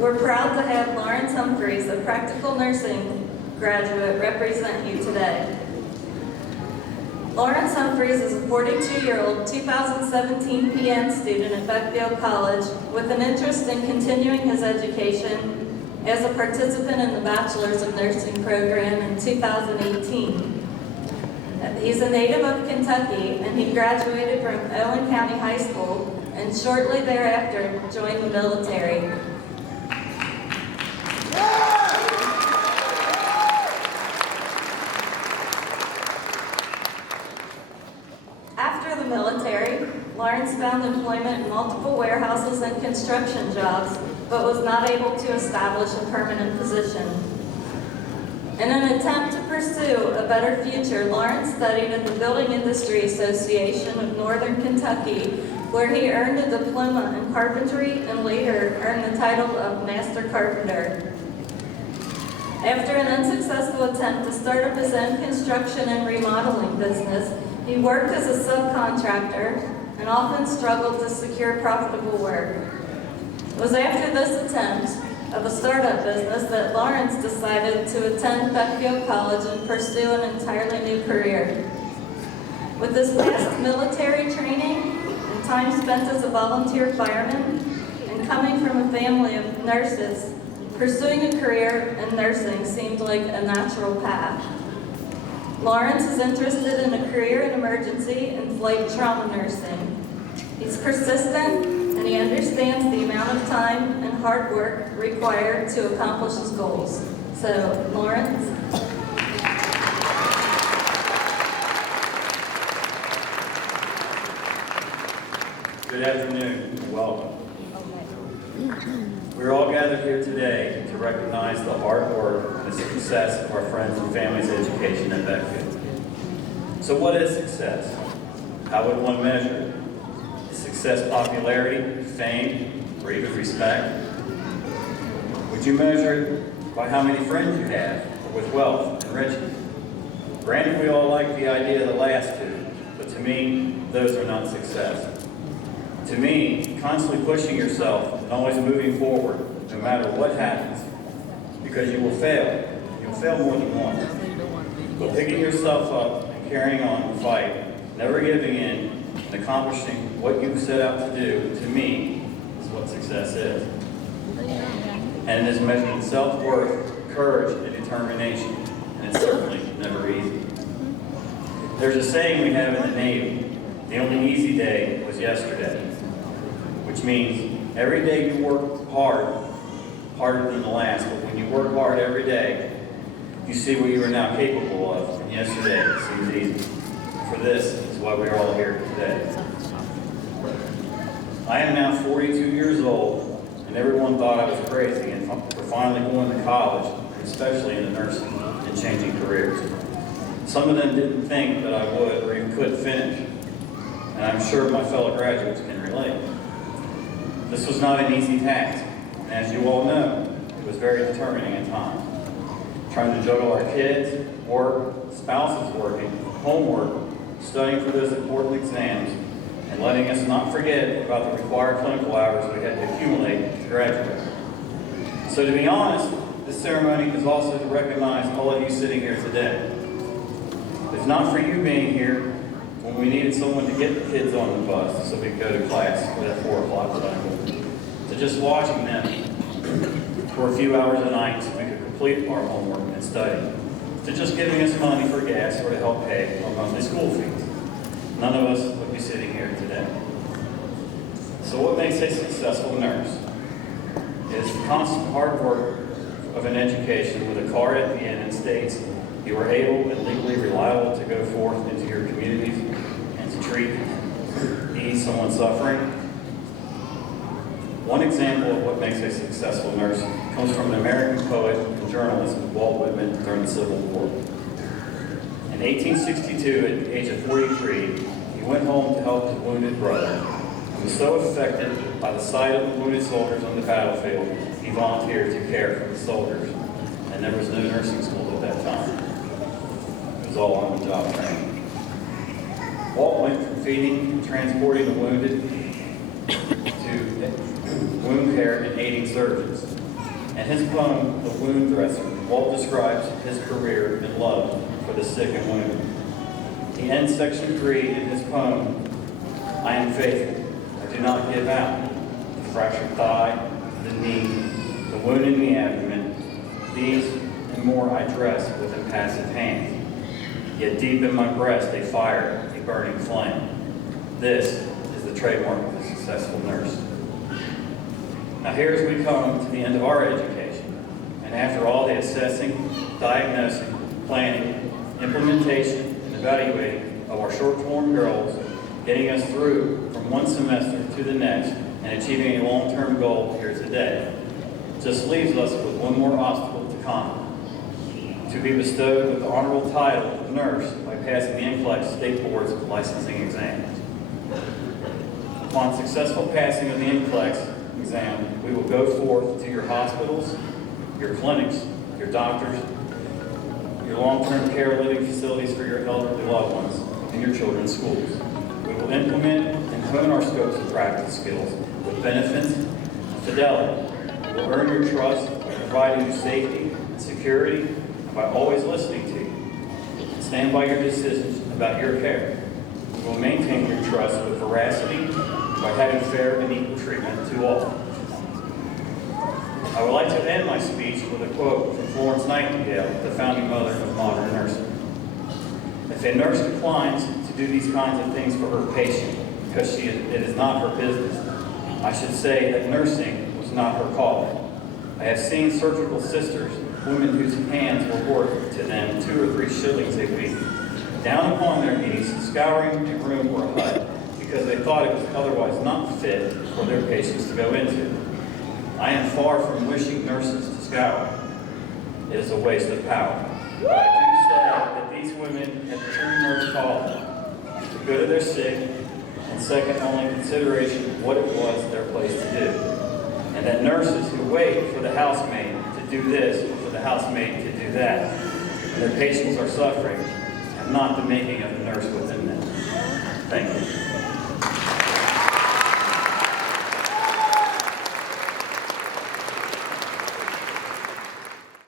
We're proud to have Lawrence Humphreys, a practical nursing graduate, represent you today. Lawrence Humphreys is a 42-year-old 2017 PN student at Beckfield College with an interest in continuing his education as a participant in the Bachelor's of Nursing program in 2018. He's a native of Kentucky, and he graduated from Owen County High School and shortly thereafter joined the military. After the military, Lawrence found employment in multiple warehouses and construction jobs, but was not able to establish a permanent position. In an attempt to pursue a better future, Lawrence studied at the Building Industry Association of Northern Kentucky, where he earned a diploma in carpentry and later earned the title of Master Carpenter. After an unsuccessful attempt to start up his own construction and remodeling business, he worked as a subcontractor and often struggled to secure profitable work. It was after this attempt of a startup business that Lawrence decided to attend Beckfield College and pursue an entirely new career. With his past military training and time spent as a volunteer fireman, and coming from a family of nurses, pursuing a career in nursing seemed like a natural path. Lawrence is interested in a career in emergency and flight trauma nursing. He's persistent, and he understands the amount of time and hard work required to accomplish his goals. So, Lawrence. Good afternoon, and welcome. We're all gathered here today to recognize the hard work and the success of our friends and families' education at Beckfield. So what is success? How would one measure it? Is success popularity, fame, or even respect? Would you measure it by how many friends you have, or with wealth and riches? Granted, we all like the idea of the last two, but to me, those are not success. To me, constantly pushing yourself and always moving forward, no matter what happens, because you will fail. You'll fail more than once. But picking yourself up and carrying on the fight, never giving in, and accomplishing what you set out to do, to me, is what success is. And it is measured in self-worth, courage, and determination, and it's certainly never easy. There's a saying we have in the Navy: the only easy day was yesterday, which means every day you work hard, harder than the last, but when you work hard every day, you see what you are now capable of, and yesterday seems easy. For this is why we are all here today. I am now 42 years old, and everyone thought I was crazy for finally going to college, especially in the nursing and changing careers. Some of them didn't think that I would or even could finish, and I'm sure my fellow graduates can relate. This was not an easy task, and as you all know, it was very determining at times. Trying to juggle our kids, work, spouses working, homework, studying for those important exams, and letting us not forget about the required clinical hours we had to accumulate to graduate. So to be honest, this ceremony is also to recognize all of you sitting here today. If not for you being here, when we needed someone to get the kids on the bus so we could go to class at 4 o'clock tonight, to just watching them for a few hours a night so we could complete our homework and study, to just giving us money for gas or to help pay our monthly school fees. None of us would be sitting here today. So what makes a successful nurse? It is the constant hard work of an education with a card at the end that states you are able and legally reliable to go forth into your communities and to treat, ease someone suffering. One example of what makes a successful nurse comes from an American poet and journalist, Walt Whitman, during the Civil War. In 1862, at the age of 43, he went home to help his wounded brother. He was so affected by the sight of the wounded soldiers on the battlefield, he volunteered to care for the soldiers. And there was no nursing school at that time. It was all on-the-job training. Walt went from feeding and transporting the wounded to wound care and aiding surgeons. In his poem, The Wound Dresser, Walt describes his career and love for the sick and wounded. He ends section 3 in his poem, I am faithful, I do not give out. The fractured thigh, the knee, the wound in the abdomen, these and more I dress with impassive hands. Yet deep in my breast they fire a burning flame. This is the trademark of a successful nurse. Now here as we come to the end of our education, and after all the assessing, diagnosing, planning, implementation, and evaluating of our short-form goals, getting us through from one semester to the next, and achieving a long-term goal here today, just leaves us with one more obstacle to conquer. To be bestowed with the honorable title of nurse by passing the NCLEX State Board's licensing exams. Upon successful passing of the NCLEX exam, we will go forth to your hospitals, your clinics, your doctors, your long-term care living facilities for your elderly loved ones, and your children's schools. We will implement and hone our scopes of practice skills with benefits and fidelity. We will earn your trust by providing you safety and security, and by always listening to you. And stand by your decisions about your care. We will maintain your trust with veracity by having fair and equal treatment to all. I would like to end my speech with a quote from Florence Nightingale, the founding mother of modern nursing. If a nurse declines to do these kinds of things for her patient because it is not her business, I should say that nursing was not her calling. I have seen surgical sisters, women whose hands were worth to them 2 or 3 shillings a week, down upon their knees, scouring a room or a hut because they thought it was otherwise not fit for their patients to go into. I am far from wishing nurses to scour. It is a waste of power. But I do say that these women have a true nurse calling, to go to their sick, and second only consideration of what it was their place to do. And that nurses who wait for the housemaid to do this or for the housemaid to do that, and their patients are suffering, have not the making of the nurse within them. Thank you.